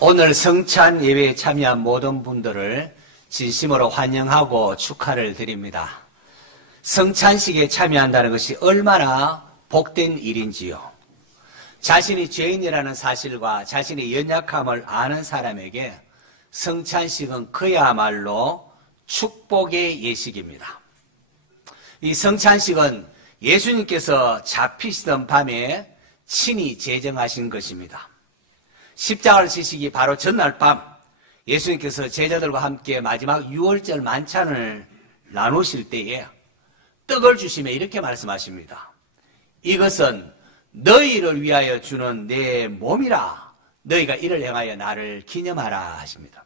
오늘 성찬 예배에 참여한 모든 분들을 진심으로 환영하고 축하를 드립니다. 성찬식에 참여한다는 것이 얼마나 복된 일인지요. 자신이 죄인이라는 사실과 자신의 연약함을 아는 사람에게 성찬식은 그야말로 축복의 예식입니다. 이 성찬식은 예수님께서 잡히시던 밤에 친히 제정하신 것입니다. 십자가를 지시기 바로 전날 밤 예수님께서 제자들과 함께 마지막 유월절 만찬을 나누실 때에 떡을 주시며 이렇게 말씀하십니다. 이것은 너희를 위하여 주는 내 몸이라. 너희가 이를 행하여 나를 기념하라 하십니다.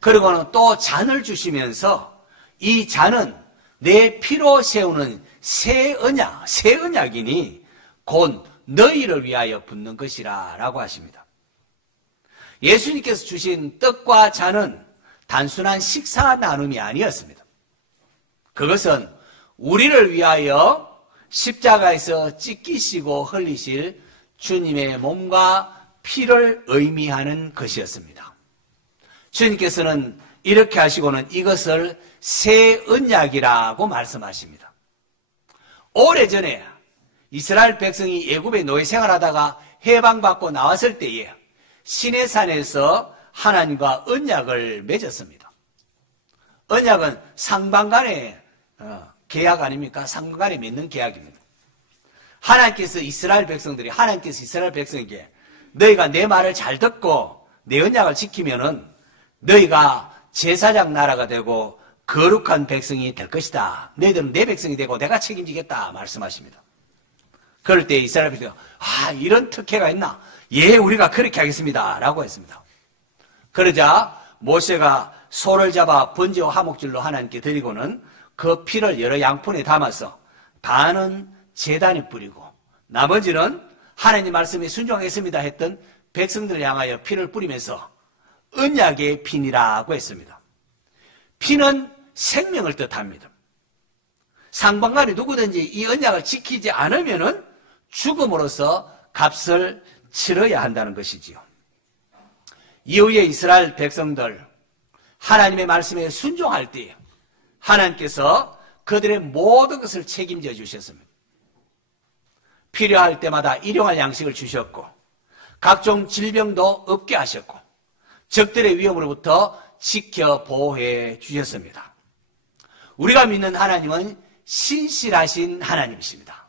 그리고는 또 잔을 주시면서 이 잔은 내 피로 세우는 새 언약이니 곧 너희를 위하여 붓는 것이라 라고 하십니다. 예수님께서 주신 떡과 잔은 단순한 식사 나눔이 아니었습니다. 그것은 우리를 위하여 십자가에서 찢기시고 흘리실 주님의 몸과 피를 의미하는 것이었습니다. 주님께서는 이렇게 하시고는 이것을 새 언약이라고 말씀하십니다. 오래전에 이스라엘 백성이 애굽에 노예 생활하다가 해방받고 나왔을 때에 시내산에서 하나님과 언약을 맺었습니다. 언약은 상반간의 계약 아닙니까? 상반간에 맺는 계약입니다. 하나님께서 이스라엘 백성에게 너희가 내 말을 잘 듣고 내 언약을 지키면은 너희가 제사장 나라가 되고 거룩한 백성이 될 것이다. 너희들은 내 백성이 되고 내가 책임지겠다 말씀하십니다. 그럴 때 이스라엘 백성이 이런 특혜가 있나? 예, 우리가 그렇게 하겠습니다 라고 했습니다. 그러자 모세가 소를 잡아 번제와 화목질로 하나님께 드리고는 그 피를 여러 양푼에 담아서 반은 제단에 뿌리고 나머지는 하나님 말씀에 순종하겠습니다 했던 백성들을 향하여 피를 뿌리면서 언약의 피니라고 했습니다. 피는 생명을 뜻합니다. 상반간에 누구든지 이 언약을 지키지 않으면은 죽음으로써 값을 치러야 한다는 것이지요. 이후에 이스라엘 백성들 하나님의 말씀에 순종할 때 하나님께서 그들의 모든 것을 책임져 주셨습니다. 필요할 때마다 일용할 양식을 주셨고 각종 질병도 없게 하셨고 적들의 위험으로부터 지켜 보호해 주셨습니다. 우리가 믿는 하나님은 신실하신 하나님이십니다.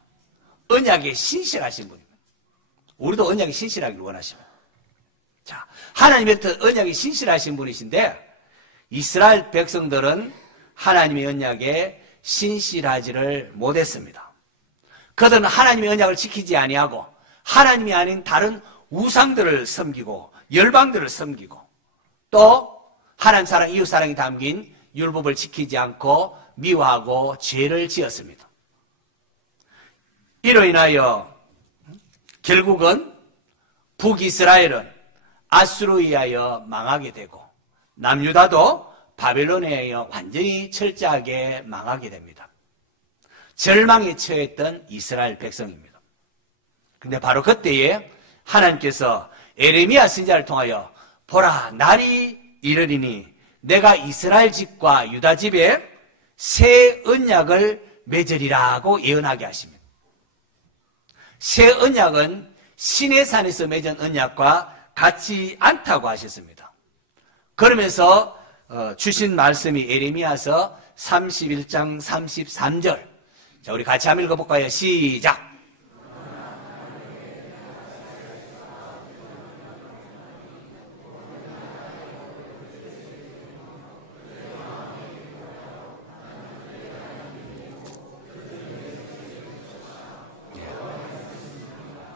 언약에 신실하신 분입니다. 우리도 언약에 신실하기를 원하십니다. 자, 하나님의 언약에 신실하신 분이신데 이스라엘 백성들은 하나님의 언약에 신실하지를 못했습니다. 그들은 하나님의 언약을 지키지 아니하고 하나님이 아닌 다른 우상들을 섬기고 열방들을 섬기고 또 하나님 사랑, 이웃 사랑이 담긴 율법을 지키지 않고 미워하고 죄를 지었습니다. 이로 인하여 결국은 북이스라엘은 아수르에 의하여 망하게 되고 남유다도 바벨론에 의하여 완전히 철저하게 망하게 됩니다. 절망에 처했던 이스라엘 백성입니다. 근데 바로 그때에 하나님께서 에레미야 선지자를 통하여 보라, 날이 이르리니 내가 이스라엘 집과 유다 집에 새 언약을 맺으리라고 예언하게 하십니다. 새 언약은 시내산에서 맺은 언약과 같지 않다고 하셨습니다. 그러면서 주신 말씀이 에레미야서 31장 33절. 자, 우리 같이 한번 읽어볼까요? 시작.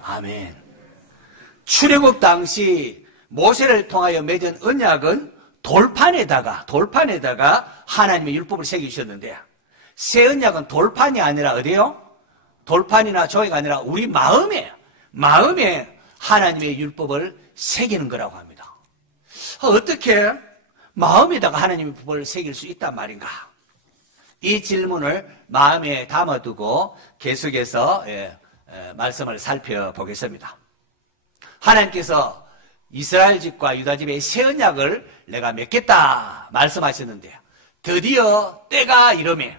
아멘. 출애굽 당시 모세를 통하여 맺은 언약은 돌판에다가 하나님의 율법을 새기셨는데 새 언약은 돌판이 아니라 어디요? 돌판이나 종이가 아니라 우리 마음에 하나님의 율법을 새기는 거라고 합니다. 어떻게 마음에다가 하나님의 율법을 새길 수 있단 말인가? 이 질문을 마음에 담아두고 계속해서 말씀을 살펴보겠습니다. 하나님께서 이스라엘 집과 유다 집의 새 언약을 내가 맺겠다 말씀하셨는데 드디어 때가 이르매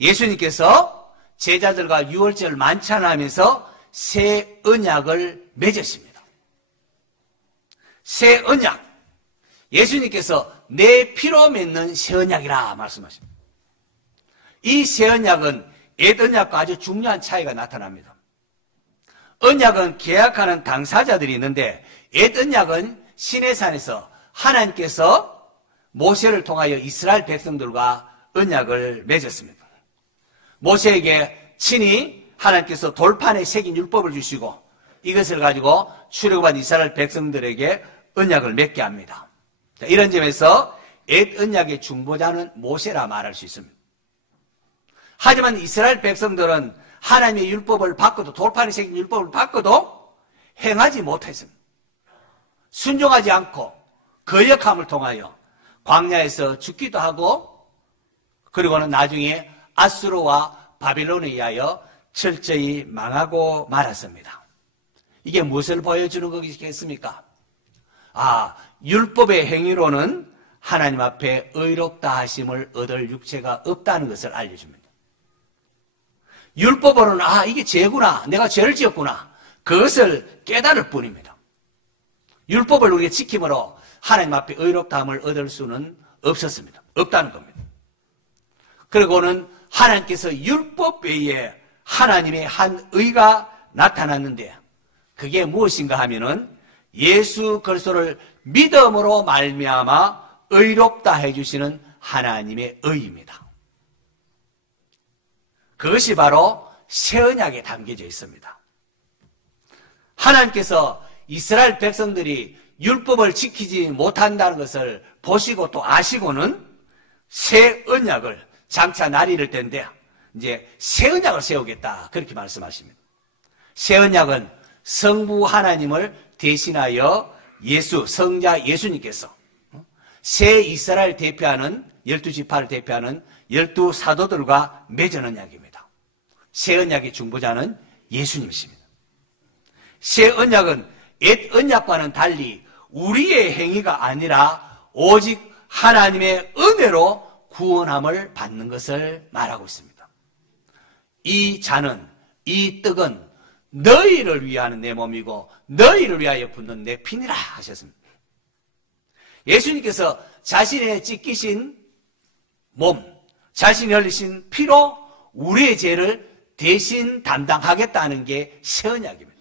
예수님께서 제자들과 유월절 만찬하면서 새 언약을 맺으십니다. 새 언약, 예수님께서 내 피로 맺는 새 언약이라 말씀하십니다. 이 새 언약은 옛 언약과 아주 중요한 차이가 나타납니다. 언약은 계약하는 당사자들이 있는데 옛 언약은 시내산에서 하나님께서 모세를 통하여 이스라엘 백성들과 언약을 맺었습니다. 모세에게 친히 하나님께서 돌판에 새긴 율법을 주시고 이것을 가지고 출애굽한 이스라엘 백성들에게 언약을 맺게 합니다. 자, 이런 점에서 옛 언약의 중보자는 모세라 말할 수 있습니다. 하지만 이스라엘 백성들은 하나님의 율법을 받고도 돌판에 새긴 율법을 받고도 행하지 못했습니다. 순종하지 않고 거역함을 통하여 광야에서 죽기도 하고 그리고는 나중에 아수르와 바빌론에 의하여 철저히 망하고 말았습니다. 이게 무엇을 보여주는 것이겠습니까? 율법의 행위로는 하나님 앞에 의롭다 하심을 얻을 육체가 없다는 것을 알려줍니다. 율법으로는 이게 죄구나, 내가 죄를 지었구나, 그것을 깨달을 뿐입니다. 율법을 우리가 지킴으로 하나님 앞에 의롭다함을 얻을 수는 없었습니다. 없다는 겁니다. 그리고는 하나님께서 율법 외에 하나님의 한 의가 나타났는데 그게 무엇인가 하면은 예수 그리스도를 믿음으로 말미암아 의롭다 해주시는 하나님의 의입니다. 그것이 바로 새 언약에 담겨져 있습니다. 하나님께서 이스라엘 백성들이 율법을 지키지 못한다는 것을 보시고 또 아시고는 새 언약을 장차 날이 이를 텐데 이제 새 언약을 세우겠다 그렇게 말씀하십니다. 새 언약은 성부 하나님을 대신하여 성자 예수님께서 새 이스라엘 대표하는 12지파를 대표하는 12사도들과 맺은 언약입니다. 새 언약의 중보자는 예수님이십니다. 새 언약은 옛 언약과는 달리 우리의 행위가 아니라 오직 하나님의 은혜로 구원함을 받는 것을 말하고 있습니다. 이 잔은, 이 떡은 너희를 위하는 내 몸이고 너희를 위하여 붓는 내 피니라 하셨습니다. 예수님께서 자신의 찢기신 몸, 자신이 흘리신 피로 우리의 죄를 대신 담당하겠다는 게 새 언약입니다.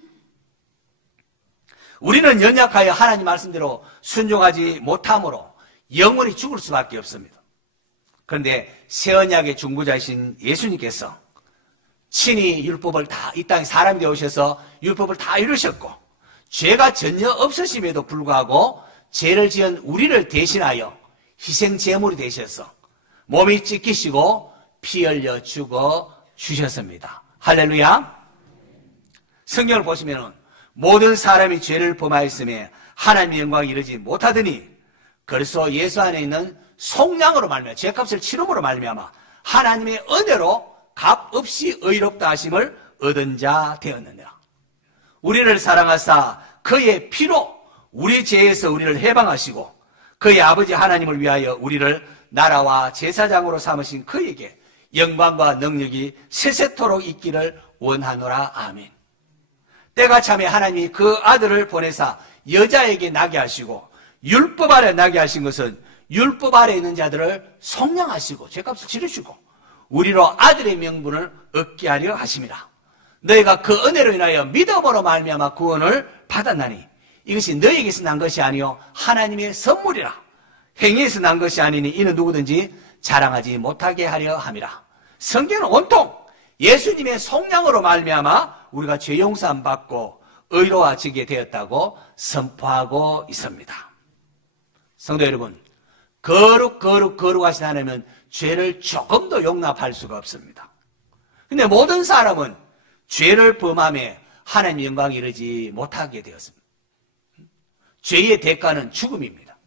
우리는 연약하여 하나님 말씀대로 순종하지 못함으로 영원히 죽을 수밖에 없습니다. 그런데 새 언약의 중보자이신 예수님께서 친히 율법을 이 땅에 사람이 되어오셔서 율법을 다 이루셨고 죄가 전혀 없으심에도 불구하고 죄를 지은 우리를 대신하여 희생 제물이 되셔서 몸이 찢기시고 피 흘려 죽어 주셨습니다. 할렐루야. 성경을 보시면 모든 사람이 죄를 범하였음에 하나님의 영광이 이르지 못하더니 그리스도 예수 안에 있는 속량으로 말미암아 죄값을 치름으로 말미암아 하나님의 은혜로 값없이 의롭다 하심을 얻은 자 되었느니라. 우리를 사랑하사 그의 피로 우리 죄에서 우리를 해방하시고 그의 아버지 하나님을 위하여 우리를 나라와 제사장으로 삼으신 그에게 영광과 능력이 세세토록 있기를 원하노라. 아멘. 때가 참에 하나님이 그 아들을 보내사 여자에게 나게 하시고 율법 아래 나게 하신 것은 율법 아래 있는 자들을 속량하시고 죄값을 치르시고 우리로 아들의 명분을 얻게 하려 하심이라. 너희가 그 은혜로 인하여 믿음으로 말미암아 구원을 받았나니 이것이 너희에게서 난 것이 아니요 하나님의 선물이라. 행위에서 난 것이 아니니 이는 누구든지 자랑하지 못하게 하려 함이라. 성경은 온통 예수님의 속량으로 말미암아 우리가 죄 용서함 받고 의로워지게 되었다고 선포하고 있습니다. 성도 여러분, 거룩하신 하나님은 죄를 조금도 용납할 수가 없습니다. 근데 모든 사람은 죄를 범함에 하나님의 영광에 이르지 못하게 되었습니다. 죄의 대가는 죽음입니다.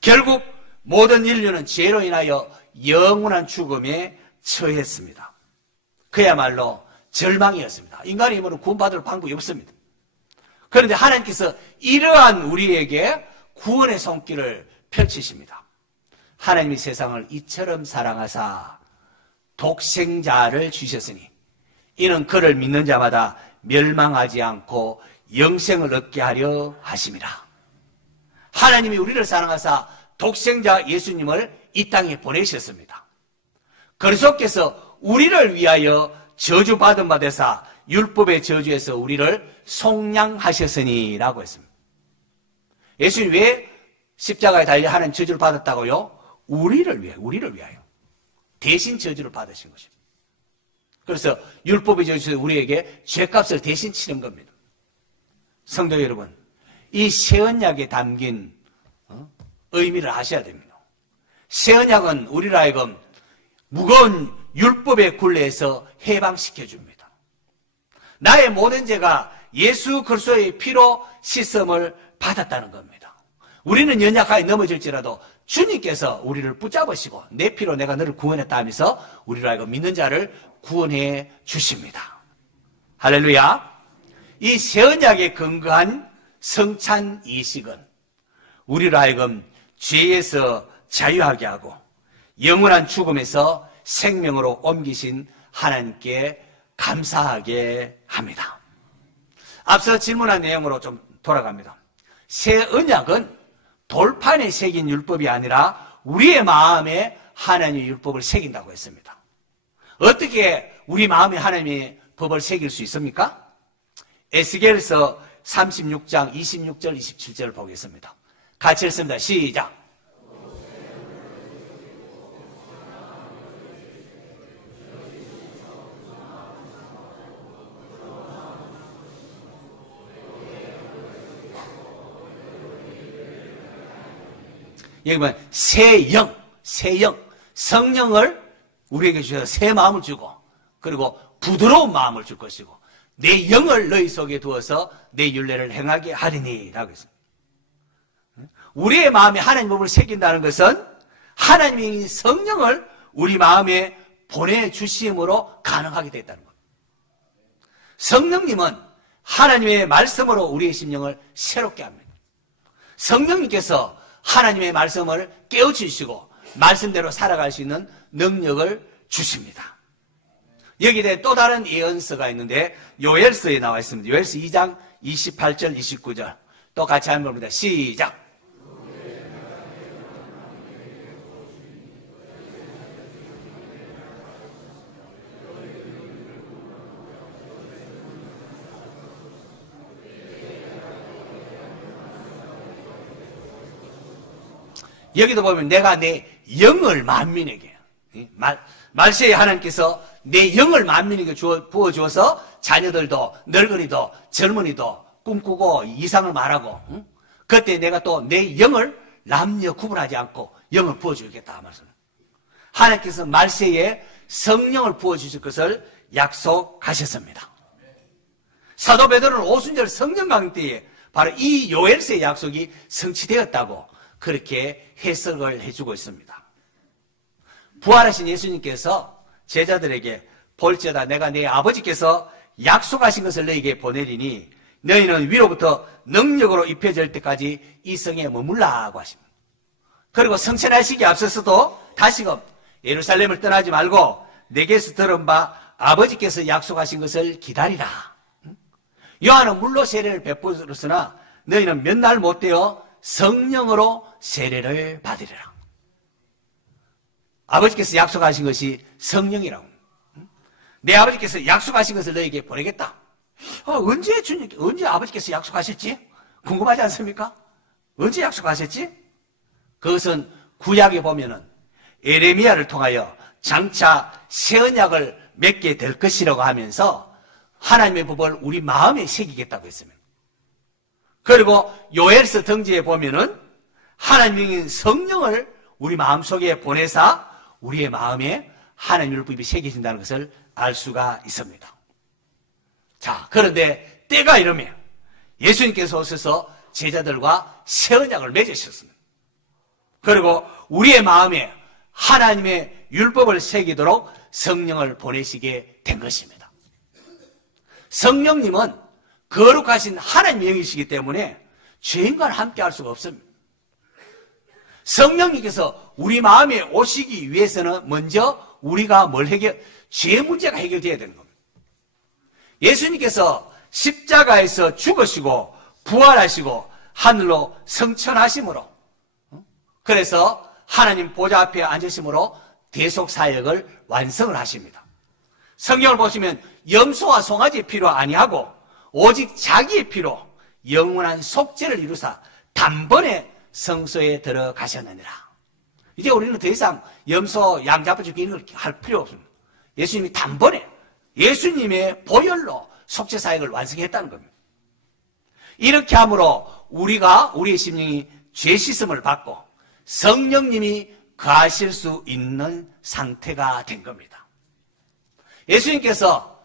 결국 모든 인류는 죄로 인하여 영원한 죽음에 처했습니다. 그야말로 절망이었습니다. 인간의 힘으로 구원받을 방법이 없습니다. 그런데 하나님께서 이러한 우리에게 구원의 손길을 펼치십니다. 하나님이 세상을 이처럼 사랑하사 독생자를 주셨으니 이는 그를 믿는 자마다 멸망하지 않고 영생을 얻게 하려 하심이라. 하나님이 우리를 사랑하사 독생자 예수님을 이 땅에 보내셨습니다. 그리스도께서 우리를 위하여 저주받은 바 되사 율법의 저주에서 우리를 속량하셨으니 라고 했습니다. 예수님 왜 십자가에 달려 하나님 저주를 받았다고요? 우리를 위하여 대신 저주를 받으신 것입니다. 그래서 율법의 저주에서 우리에게 죄값을 대신 치른 겁니다. 성도 여러분, 이 새언약에 담긴 의미를 아셔야 됩니다. 새언약은 우리를 하여금 무거운 율법의 굴레에서 해방시켜줍니다. 나의 모든 죄가 예수 그리스도의 피로 씻음을 받았다는 겁니다. 우리는 연약하게 넘어질지라도 주님께서 우리를 붙잡으시고 내 피로 내가 너를 구원했다 하면서 우리를 하여금 믿는 자를 구원해 주십니다. 할렐루야. 이 새언약에 근거한 성찬 이식은 우리를 하여금 죄에서 자유하게 하고 영원한 죽음에서 생명으로 옮기신 하나님께 감사하게 합니다. 앞서 질문한 내용으로 좀 돌아갑니다. 새 언약은 돌판에 새긴 율법이 아니라 우리의 마음에 하나님의 율법을 새긴다고 했습니다. 어떻게 우리 마음에 하나님의 법을 새길 수 있습니까? 에스겔서 36장 26절 27절을 보겠습니다. 같이 읽습니다. 시작. 여기 보면 새 영, 성령을 우리에게 주셔서 새 마음을 주고 그리고 부드러운 마음을 줄 것이고 내 영을 너희 속에 두어서 내 율례를 행하게 하리니 라고 했습니다. 우리의 마음에 하나님 법을 새긴다는 것은 하나님의 성령을 우리 마음에 보내주심으로 가능하게 됐다는 겁니다. 성령님은 하나님의 말씀으로 우리의 심령을 새롭게 합니다. 성령님께서 하나님의 말씀을 깨우치시고 말씀대로 살아갈 수 있는 능력을 주십니다. 여기에 또 다른 예언서가 있는데 요엘서에 나와 있습니다. 요엘서 2장 28절 29절 또 같이 한번 봅니다. 시작. 여기도 보면 내가 내 영을 만민에게 말세에 하나님께서 내 영을 만민에게 부어주어서 자녀들도 늙은이도 젊은이도 꿈꾸고 이상을 말하고 그때 내가 또 내 영을 남녀 구분하지 않고 영을 부어주겠다 말씀. 하나님께서 말세에 성령을 부어주실 것을 약속하셨습니다. 사도 베드로는 오순절 성령 강림 때에 바로 이 요엘서의 약속이 성취되었다고 그렇게 해석을 해주고 있습니다. 부활하신 예수님께서 제자들에게 볼지어다 내가 내 아버지께서 약속하신 것을 너희에게 보내리니 너희는 위로부터 능력으로 입혀질 때까지 이 성에 머물라고 하십니다. 그리고 성천하시기에 앞서서도 다시금 예루살렘을 떠나지 말고 내게서 들은 바 아버지께서 약속하신 것을 기다리라. 요한은 물로 세례를 베풀었으나 너희는 몇 날 못 되어 성령으로 세례를 받으리라. 아버지께서 약속하신 것이 성령이라고. 내 아버지께서 약속하신 것을 너에게 보내겠다. 언제 아버지께서 약속하셨지? 궁금하지 않습니까? 언제 약속하셨지? 그것은 구약에 보면은 에레미야를 통하여 장차 새 언약을 맺게 될 것이라고 하면서 하나님의 법을 우리 마음에 새기겠다고 했습니다. 그리고 요엘서 등지에 보면은 하나님의 성령을 우리 마음속에 보내사 우리의 마음에 하나님의 율법이 새겨진다는 것을 알 수가 있습니다. 자, 그런데 때가 이르면 예수님께서 오셔서 제자들과 새 언약을 맺으셨습니다. 그리고 우리의 마음에 하나님의 율법을 새기도록 성령을 보내시게 된 것입니다. 성령님은 거룩하신 하나님의 영이시기 때문에 죄인과는 함께 할 수가 없습니다. 성령님께서 우리 마음에 오시기 위해서는 먼저 우리가 죄 문제가 해결되어야 되는 겁니다. 예수님께서 십자가에서 죽으시고 부활하시고 하늘로 승천하심으로, 그래서 하나님 보좌 앞에 앉으심으로 대속사역을 완성을 하십니다. 성경을 보시면 염소와 송아지의 피로 아니하고 오직 자기의 피로 영원한 속죄를 이루사 단번에 성소에 들어가셨느니라. 이제 우리는 더 이상 염소, 양 잡아주기 이런 걸 할 필요 없습니다. 예수님이 단번에 예수님의 보혈로 속죄 사역을 완성했다는 겁니다. 이렇게 함으로 우리의 심령이 죄 씻음을 받고 성령님이 거하실 수 있는 상태가 된 겁니다. 예수님께서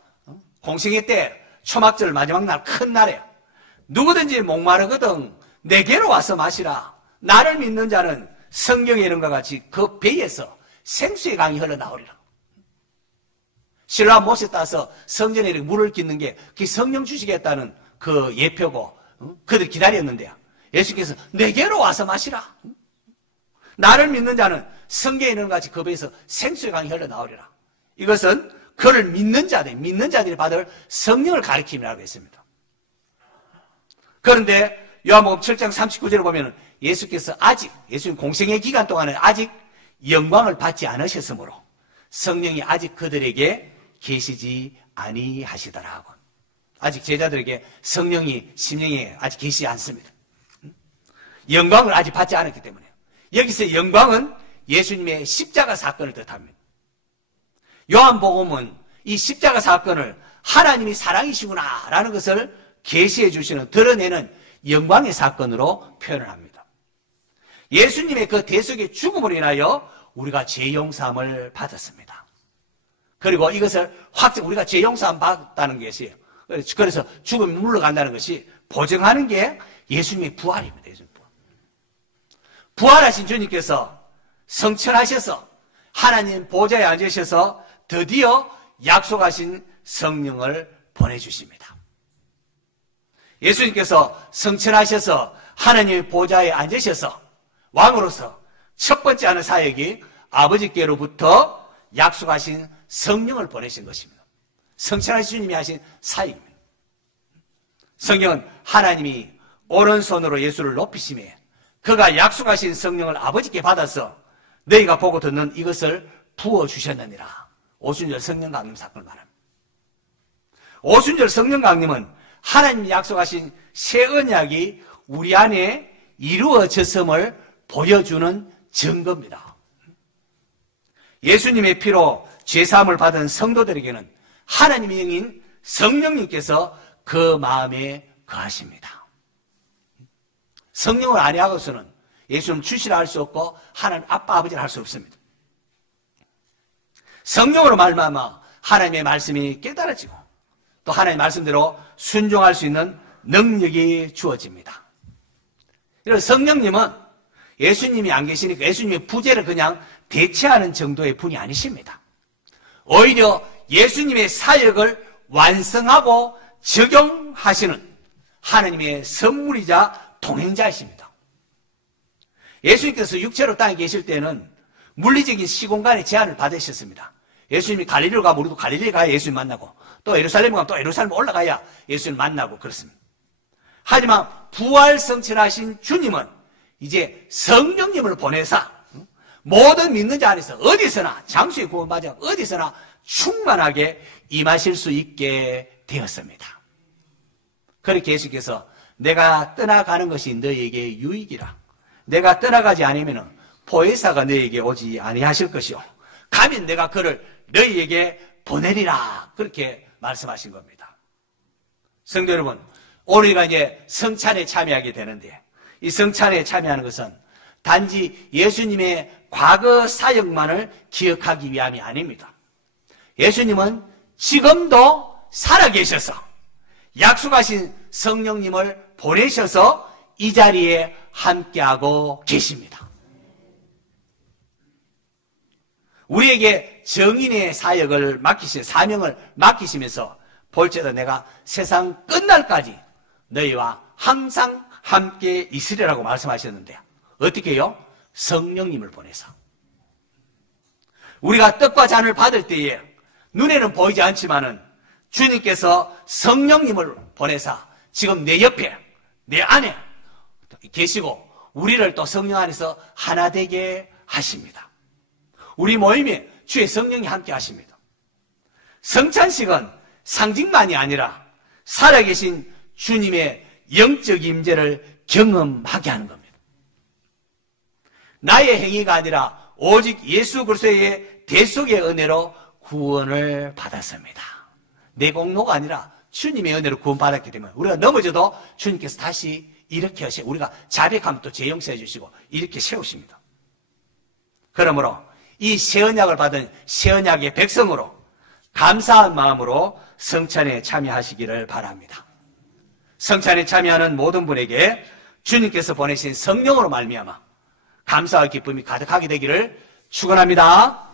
공생애 때 초막절 마지막 날 큰 날에 누구든지 목마르거든 내게로 와서 마시라. 나를 믿는 자는 성경에 이런 것 같이 그 배에서 생수의 강이 흘러나오리라. 신라 못에 따서 성전에 이렇게 물을 깃는 게 그게 성령 주시겠다는 그 예표고, 그들 기다렸는데요. 예수께서 내게로 와서 마시라. 나를 믿는 자는 성경에 있는 것 같이 그 배에서 생수의 강이 흘러나오리라. 이것은 그를 믿는 자들이 받을 성령을 가리킴이라고 했습니다. 그런데 요한복음 7장 39절을 보면 예수께서 예수님 공생의 기간 동안은 아직 영광을 받지 않으셨으므로 성령이 아직 그들에게 계시지 아니하시더라고. 아직 제자들에게 성령이 심령에 아직 계시지 않습니다. 영광을 아직 받지 않았기 때문에. 여기서 영광은 예수님의 십자가 사건을 뜻합니다. 요한복음은 이 십자가 사건을 하나님이 사랑이시구나 라는 것을 계시해 주시는, 드러내는 영광의 사건으로 표현을 합니다. 예수님의 그 대속의 죽음으로 인하여 우리가 죄 용서함을 받았습니다. 그리고 이것을 우리가 죄 용서함 받았다는 것이에요. 그래서 죽음이 물러간다는 것이 보증하는 게 예수님의 부활입니다. 부활하신 주님께서 성천하셔서 하나님 보좌에 앉으셔서 드디어 약속하신 성령을 보내주십니다. 예수님께서 성천하셔서 하나님의 보좌에 앉으셔서 왕으로서 첫 번째 하는 사역이 아버지께로부터 약속하신 성령을 보내신 것입니다. 성천하신 주님이 하신 사역입니다. 성령은 하나님이 오른손으로 예수를 높이시며 그가 약속하신 성령을 아버지께 받아서 너희가 보고 듣는 이것을 부어주셨느니라. 오순절 성령 강림 사건을 말합니다. 오순절 성령 강림은 하나님이 약속하신 새 언약이 우리 안에 이루어졌음을 보여주는 증거입니다. 예수님의 피로 죄사함을 받은 성도들에게는 하나님의 영인 성령님께서 그 마음에 거하십니다. 성령을 아니하고서는 예수님 주시라 할 수 없고 하나님 아빠 아버지라 할 수 없습니다. 성령으로 말미암아 하나님의 말씀이 깨달아지고 또 하나님의 말씀대로 순종할 수 있는 능력이 주어집니다. 그래서 성령님은 예수님이 안 계시니까 예수님의 부재를 그냥 대체하는 정도의 분이 아니십니다. 오히려 예수님의 사역을 완성하고 적용하시는 하나님의 선물이자 동행자이십니다. 예수님께서 육체로 땅에 계실 때는 물리적인 시공간의 제한을 받으셨습니다. 예수님이 갈릴리로 가면 우리도 갈릴리 가야 예수님 만나고 또 예루살렘 가면 또 예루살렘 올라가야 예수님 만나고 그렇습니다. 하지만 부활 성천하신 주님은 이제 성령님을 보내사 모든 믿는 자 안에서 어디서나 장수의 구원 맞아 어디서나 충만하게 임하실 수 있게 되었습니다. 그렇게 예수께서 내가 떠나가는 것이 너에게 유익이라. 내가 떠나가지 않으면 보혜사가 너에게 오지 아니하실 것이요 가면 내가 그를 너희에게 보내리라. 그렇게 말씀하신 겁니다. 성도 여러분, 오늘가 이제 성찬에 참여하게 되는데 이 성찬에 참여하는 것은 단지 예수님의 과거 사역만을 기억하기 위함이 아닙니다. 예수님은 지금도 살아계셔서 약속하신 성령님을 보내셔서 이 자리에 함께하고 계십니다. 우리에게 정인의 사역을 사명을 맡기시면서 볼지어다 내가 세상 끝날까지 너희와 항상 함께 있으리라고 말씀하셨는데 어떻게 해요? 성령님을 보내서. 우리가 떡과 잔을 받을 때에 눈에는 보이지 않지만은 주님께서 성령님을 보내사 지금 내 옆에, 내 안에 계시고 우리를 또 성령 안에서 하나 되게 하십니다. 우리 모임에 주의 성령이 함께 하십니다. 성찬식은 상징만이 아니라 살아계신 주님의 영적 임재를 경험하게 하는 겁니다. 나의 행위가 아니라 오직 예수 그리스도의 대속의 은혜로 구원을 받았습니다. 내 공로가 아니라 주님의 은혜로 구원받았기 때문에 우리가 넘어져도 주님께서 다시 이렇게 하시고 우리가 자백하면 또 재용서해 주시고 이렇게 세우십니다. 그러므로 이 새 언약을 받은 새 언약의 백성으로 감사한 마음으로 성찬에 참여하시기를 바랍니다. 성찬에 참여하는 모든 분에게 주님께서 보내신 성령으로 말미암아 감사와 기쁨이 가득하게 되기를 축원합니다.